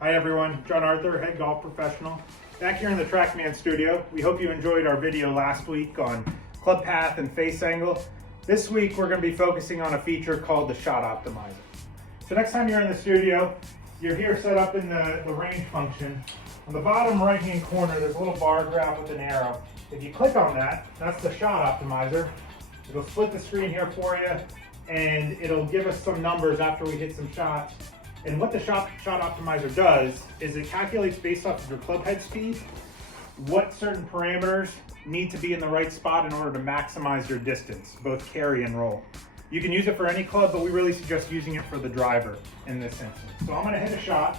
Hi everyone, John Arthur, head golf professional. Back here in the Trackman studio. We hope you enjoyed our video last week on club path and face angle. This week we're going to be focusing on a feature called the shot optimizer. So next time you're in the studio, you're here set up in the range function. On the bottom right hand corner there's a little bar graph with an arrow. If you click on that, that's the shot optimizer. It'll split the screen here for you and it'll give us some numbers after we hit some shots. And what the shot optimizer does is it calculates based off of your club head speed what certain parameters need to be in the right spot in order to maximize your distance, both carry and roll. You can use it for any club, but we really suggest using it for the driver in this instance. So I'm going to hit a shot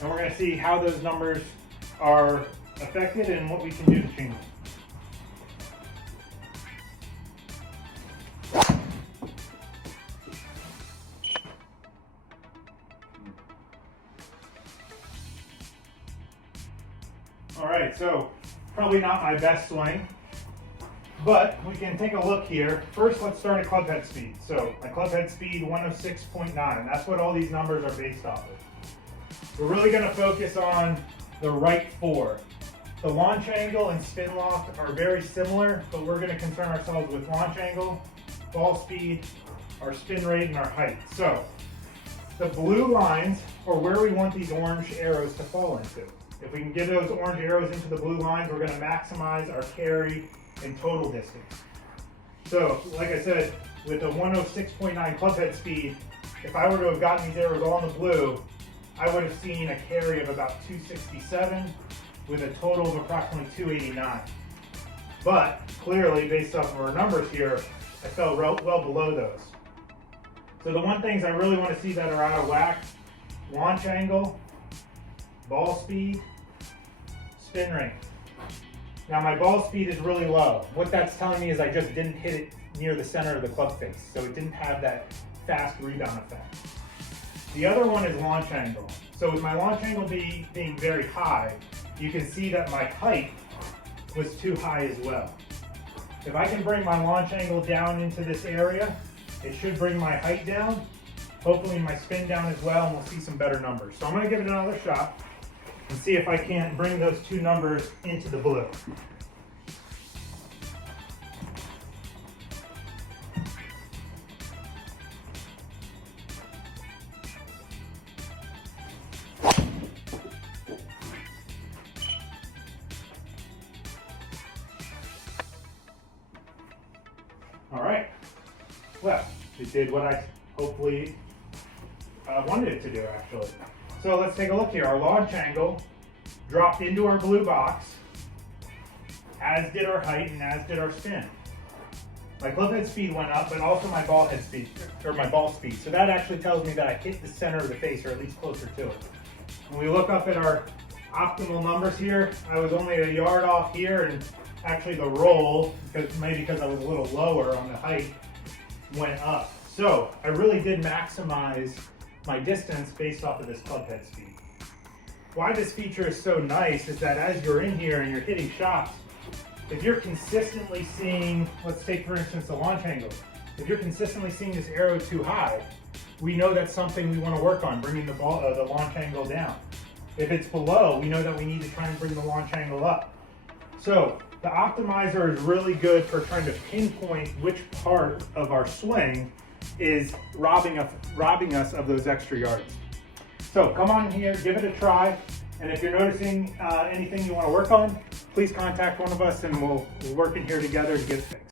and we're going to see how those numbers are affected and what we can do to change them. All right, so probably not my best swing, but we can take a look here. First, let's start at club head speed. So my club head speed, 106.9. That's what all these numbers are based off of. We're really gonna focus on the right four. The launch angle and spin lock are very similar, but we're gonna concern ourselves with launch angle, ball speed, our spin rate, and our height. So the blue lines are where we want these orange arrows to fall into. If we can get those orange arrows into the blue lines, we're going to maximize our carry and total distance. So, like I said, with a 106.9 club head speed, if I were to have gotten these arrows all in the blue, I would have seen a carry of about 267 with a total of approximately 289. But clearly, based off of our numbers here, I fell well below those. So the one things I really want to see that are out of whack: launch angle, ball speed, spin rate. Now my ball speed is really low. What that's telling me is I just didn't hit it near the center of the club face, so it didn't have that fast rebound effect. The other one is launch angle. So with my launch angle being very high, you can see that my height was too high as well. If I can bring my launch angle down into this area, it should bring my height down, hopefully my spin down as well, and we'll see some better numbers. So I'm going to give it another shot and see if I can't bring those two numbers into the blue. All right, well, it did what I hopefully wanted it to do, actually. So let's take a look here. Our launch angle dropped into our blue box, as did our height and as did our spin. My club head speed went up, but also my ball head speed, or my ball speed. So that actually tells me that I hit the center of the face, or at least closer to it. When we look up at our optimal numbers here, I was only a yard off here, and actually the roll, maybe because I was a little lower on the height, went up. So I really did maximize my distance based off of this club head speed. Why this feature is so nice is that as you're in here and you're hitting shots, if you're consistently seeing, let's take for instance the launch angle, if you're consistently seeing this arrow too high, we know that's something we want to work on, bringing the launch angle down. If it's below, we know that we need to try and bring the launch angle up. So the optimizer is really good for trying to pinpoint which part of our swing is robbing us of those extra yards. So come on here, give it a try, and if you're noticing anything you want to work on, please contact one of us and we'll work in here together to get it fixed.